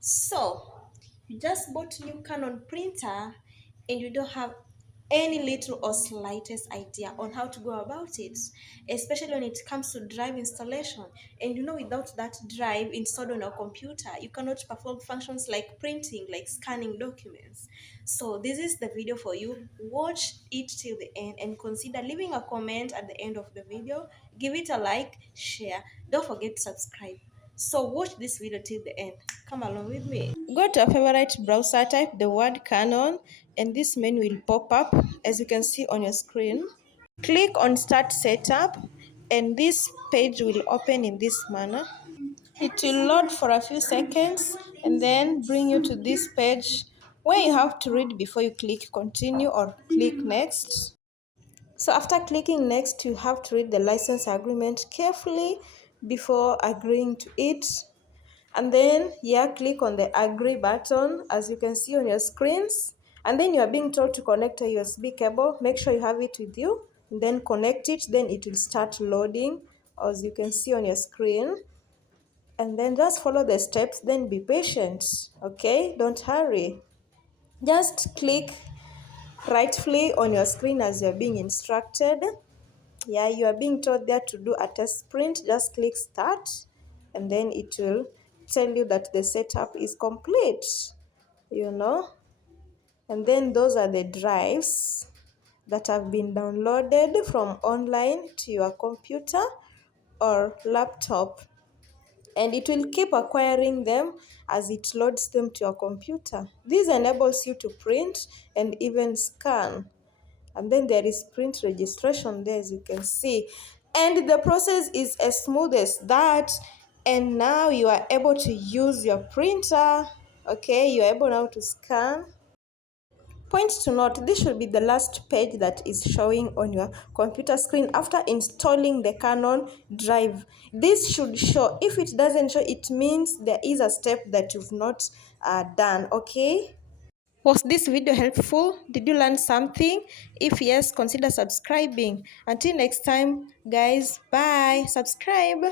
So you just bought new Canon printer and you don't have any little or slightest idea on how to go about it, especially when it comes to drive installation. And you know, without that drive installed on your computer, you cannot perform functions like printing, like scanning documents. So this is the video for you. Watch it till the end and consider leaving a comment at the end of the video. Give it a like, share, don't forget to subscribe. So watch this video till the end. Come along with me. Go to your favorite browser, type the word Canon, and this menu will pop up as you can see on your screen. Click on Start Setup, and this page will open in this manner. It will load for a few seconds and then bring you to this page where you have to read before you click Continue or click Next. So after clicking next, you have to read the license agreement carefully before agreeing to it. And then here, click on the agree button as you can see on your screens. And then you are being told to connect a USB cable. Make sure you have it with you. And then connect it. Then it will start loading as you can see on your screen. And then just follow the steps. Then be patient. Okay? Don't hurry. Just click rightfully on your screen as you're being instructed. Yeah, you are being told there to do a test print. Just click start and then it will tell you that the setup is complete, you know. And then those are the drives that have been downloaded from online to your computer or laptop, and it will keep acquiring them as it loads them to your computer. This enables you to print and even scan. And then there is print registration there as you can see, and the process is as smooth as that. And now you are able to use your printer. Okay, you're able now to scan. Point to note, this should be the last page that is showing on your computer screen after installing the Canon drive. This should show. If it doesn't show, it means there is a step that you've not done. Okay. Was this video helpful? Did you learn something? If yes, consider subscribing. Until next time, guys, bye. Subscribe.